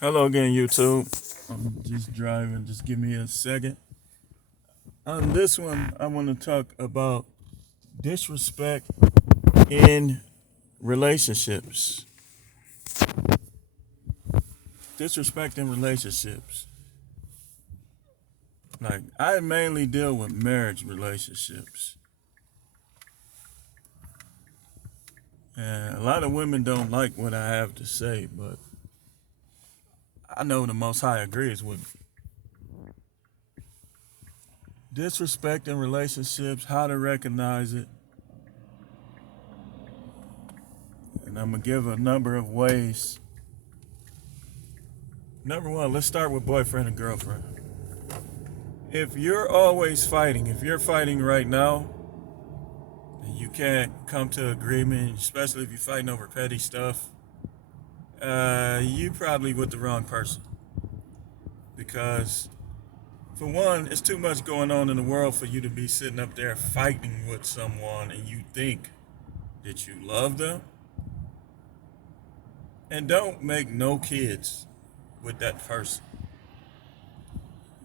Hello again, YouTube. I'm just driving. Just give me a second. On this one, I want to talk about disrespect in relationships. Disrespect in relationships. Like, I mainly deal with marriage relationships. And a lot of women don't like what I have to say, but I know the Most High agrees with me. Disrespect in relationships, how to recognize it. And I'm going to give a number of ways. Number one, let's start with boyfriend and girlfriend. If you're always fighting, if you're fighting right now, and you can't come to agreement, especially if you're fighting over petty stuff, you probably with the wrong person. Because, for one, it's too much going on in the world for you to be sitting up there fighting with someone and you think that you love them. And don't make no kids with that person.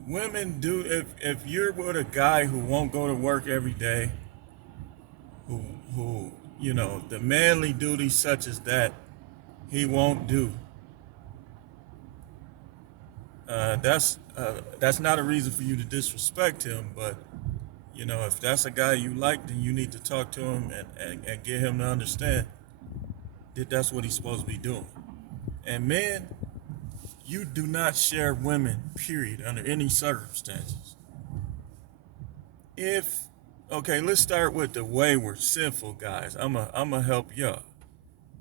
Women do, if you're with a guy who won't go to work every day, who the manly duties such as that he won't do. That's not a reason for you to disrespect him, but if that's a guy you like, then you need to talk to him and get him to understand that that's what he's supposed to be doing. And men, you do not share women, period, under any circumstances. If Okay, let's start with the wayward, sinful guys. I'ma help y'all.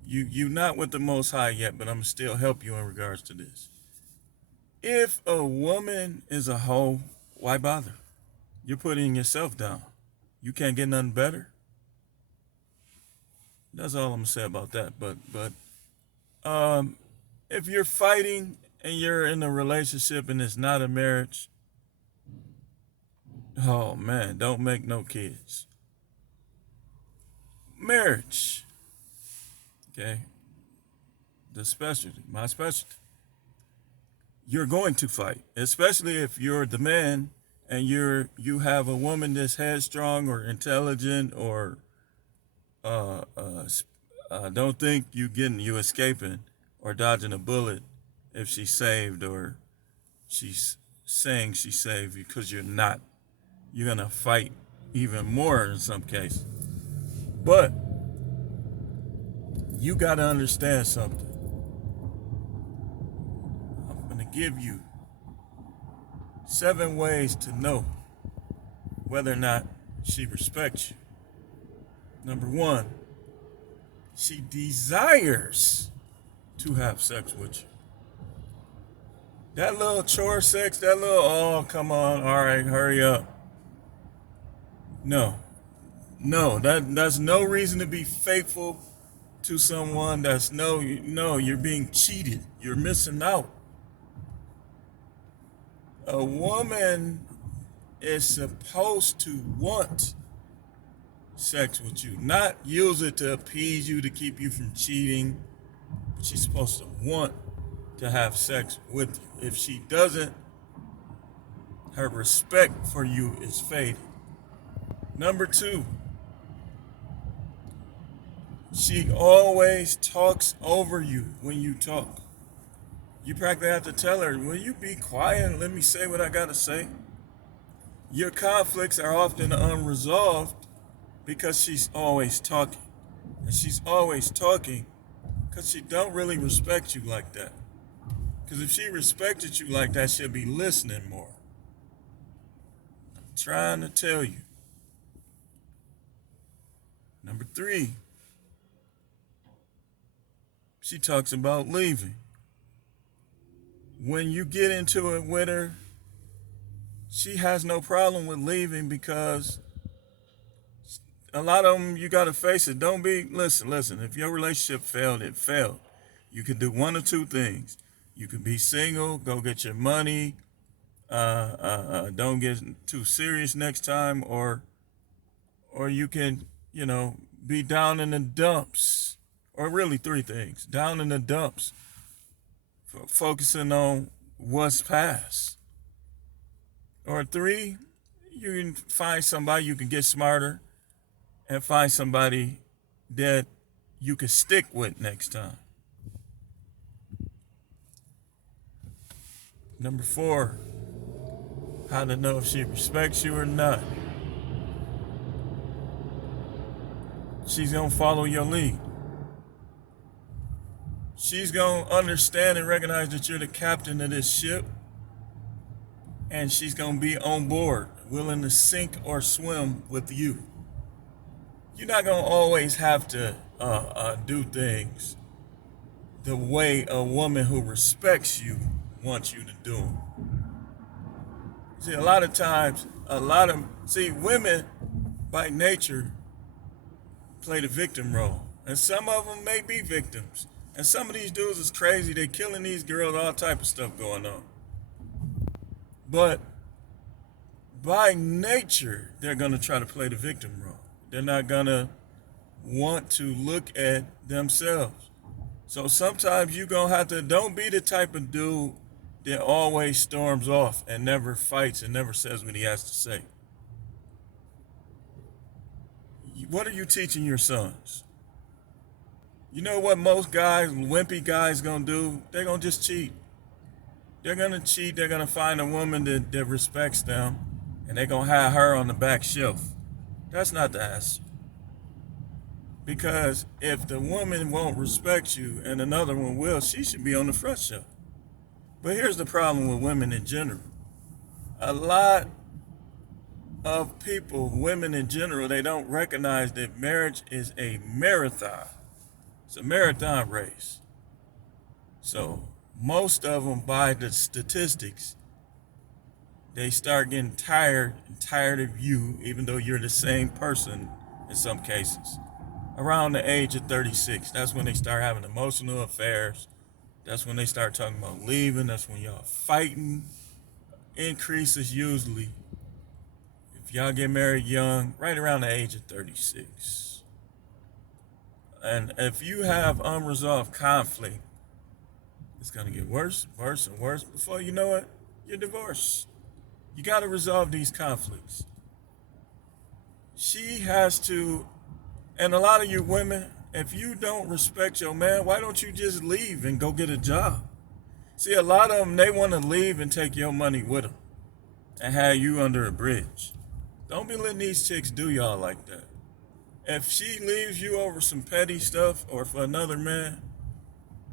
You not with the Most High yet, but I'm still help you in regards to this. If a woman is a hoe, why bother? You're putting yourself down. You can't get nothing better. That's all I'm gonna say about that. But if you're fighting and you're in a relationship and it's not a marriage, oh man, don't make no kids. Marriage, okay, my specialty. You're going to fight, especially if you're the man and you have a woman that's headstrong or intelligent or don't think you escaping or dodging a bullet if she's saved or she's saying she's saved because you're not. You're gonna fight even more in some cases. But you gotta understand something. I'm gonna give you 7 ways to know whether or not she respects you. Number 1, she desires to have sex with you. That little chore sex, that little, oh, come on, all right, hurry up. No, no, that's no reason to be faithful to someone. No, you're being cheated. You're missing out. A woman is supposed to want sex with you, not use it to appease you to keep you from cheating. But she's supposed to want to have sex with you. If she doesn't, her respect for you is faded. Number 2, she always talks over you when you talk. You practically have to tell her, will you be quiet and let me say what I gotta say? Your conflicts are often unresolved because she's always talking. And she's always talking because she don't really respect you like that. Because if she respected you like that, she'll be listening more. I'm trying to tell you. Number 3, she talks about leaving. When you get into it with her, she has no problem with leaving because a lot of them, you got to face it. Listen, if your relationship failed, it failed. You can do one or two things. You can be single, go get your money, don't get too serious next time, or you can, be down in the dumps. Or really 3 things. Down in the dumps focusing on what's past. Or three, you can find somebody you can get smarter and find somebody that you can stick with next time. Number four, how to know if she respects you or not. She's gonna follow your lead. She's gonna understand and recognize that you're the captain of this ship, and she's gonna be on board, willing to sink or swim with you. You're not gonna always have to do things the way a woman who respects you wants you to do them. See, a lot of times, women by nature play the victim role, and some of them may be victims. And some of these dudes is crazy. They killing these girls, all type of stuff going on. But by nature, they're gonna try to play the victim role. They're not gonna want to look at themselves. So sometimes you're gonna have to, don't be the type of dude that always storms off and never fights and never says what he has to say. What are you teaching your sons? You know what most guys, wimpy guys, gonna do? They're gonna just cheat. They're gonna cheat. They're gonna find a woman that respects them, and they're gonna have her on the back shelf. That's not the answer. Because if the woman won't respect you and another one will, she should be on the front shelf. But here's the problem with women in general. A lot of people, women in general, they don't recognize that marriage is a marathon. It's a marathon race. So most of them, by the statistics, they start getting tired of you, even though you're the same person in some cases. Around the age of 36, that's when they start having emotional affairs. That's when they start talking about leaving. That's when y'all fighting. Increases usually, if y'all get married young, right around the age of 36. And if you have unresolved conflict, it's going to get worse, worse, and worse. Before you know it, you're divorced. You got to resolve these conflicts. She has to, and a lot of you women, if you don't respect your man, why don't you just leave and go get a job? See, a lot of them, they want to leave and take your money with them and have you under a bridge. Don't be letting these chicks do y'all like that. If she leaves you over some petty stuff or for another man,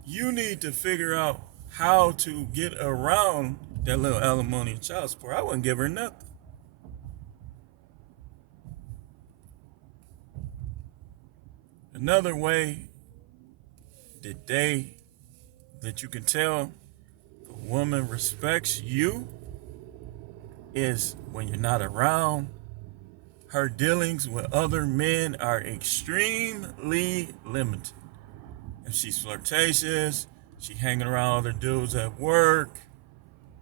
you need to figure out how to get around that little alimony and child support. I wouldn't give her nothing. Another way that you can tell a woman respects you is when you're not around. Her dealings with other men are extremely limited. If she's flirtatious, she hanging around other dudes at work,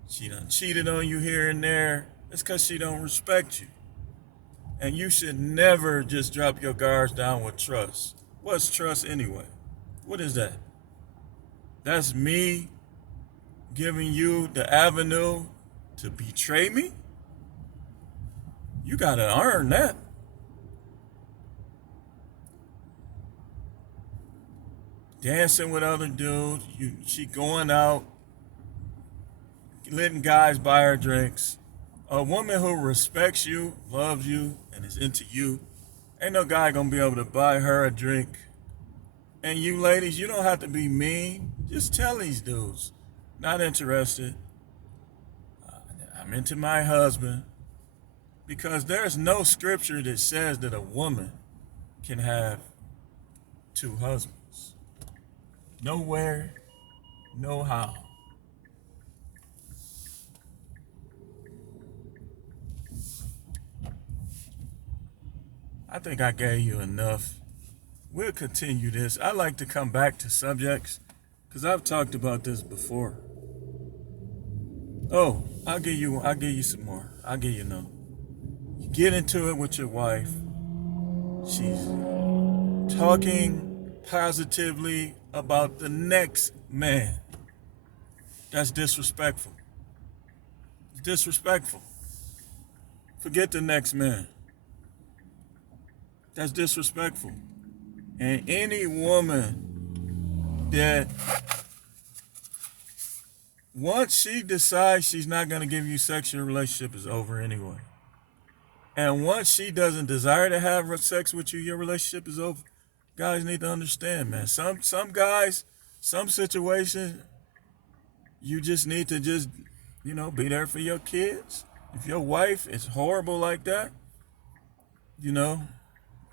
she done cheated on you here and there, it's because she don't respect you. And you should never just drop your guards down with trust. What's trust anyway? What is that? That's me giving you the avenue to betray me? You gotta earn that. Dancing with other dudes, she going out, letting guys buy her drinks. A woman who respects you, loves you, and is into you, ain't no guy gonna be able to buy her a drink. And you ladies, you don't have to be mean. Just tell these dudes, not interested. I'm into my husband. Because there's no scripture that says that a woman can have two husbands. Nowhere, no how. I think I gave you enough. We'll continue this. I like to come back to subjects because I've talked about this before. Oh, I'll give you some more. I'll give you another. You get into it with your wife. She's talking positively about the next man. That's disrespectful. It's disrespectful. Forget the next man. That's disrespectful. And any woman that once she decides she's not going to give you sex, your relationship is over anyway. And once she doesn't desire to have sex with you, your relationship is over. Guys need to understand, man. Some guys, some situations, you just need to be there for your kids. If your wife is horrible like that,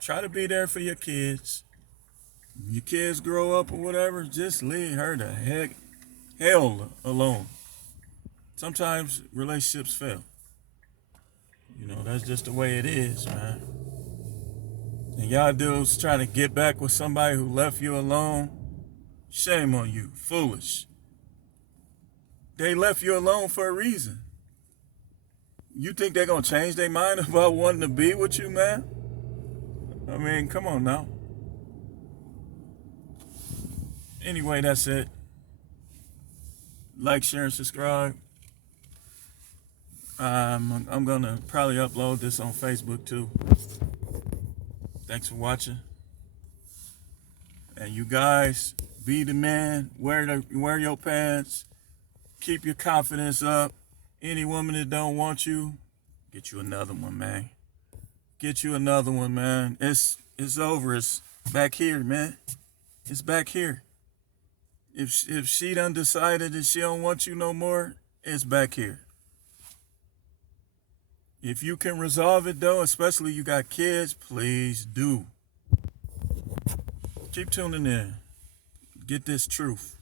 try to be there for your kids. Your kids grow up or whatever, just leave her the hell alone. Sometimes relationships fail. That's just the way it is, man. And y'all dudes trying to get back with somebody who left you alone, shame on you, foolish. They left you alone for a reason. You think they're going to change their mind about wanting to be with you, man? I mean, come on now. Anyway, that's it. Like, share, and subscribe. I'm going to probably upload this on Facebook too. Thanks for watching. And you guys, be the man. Wear your pants. Keep your confidence up. Any woman that don't want you, get you another one, man. Get you another one, man. It's over. It's back here, man. It's back here. If she done decided that she don't want you no more, it's back here. If you can resolve it though, especially you got kids, please do. Keep tuning in. Get this truth.